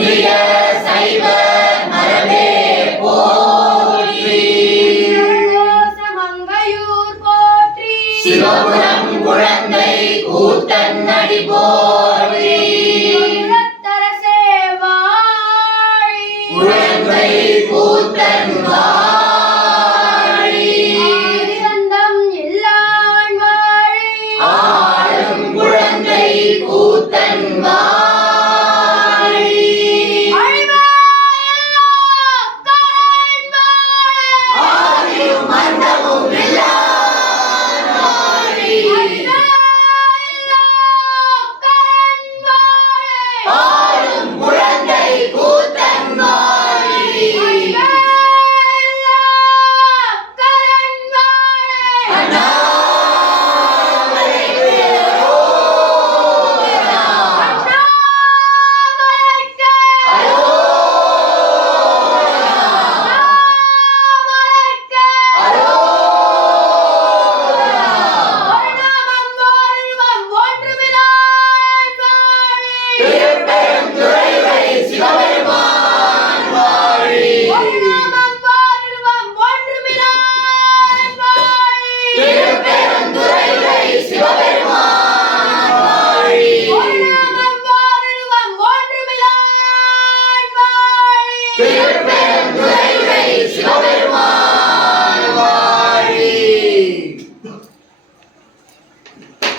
இந்திய சைவ மரபே போற்றி. மங்கையூர் போற்றி. சிவபுரம் குழந்தை கூத்தன் அடி போற்றி. குழந்தை கூத்தன் வா Peter Pan, play race, go get!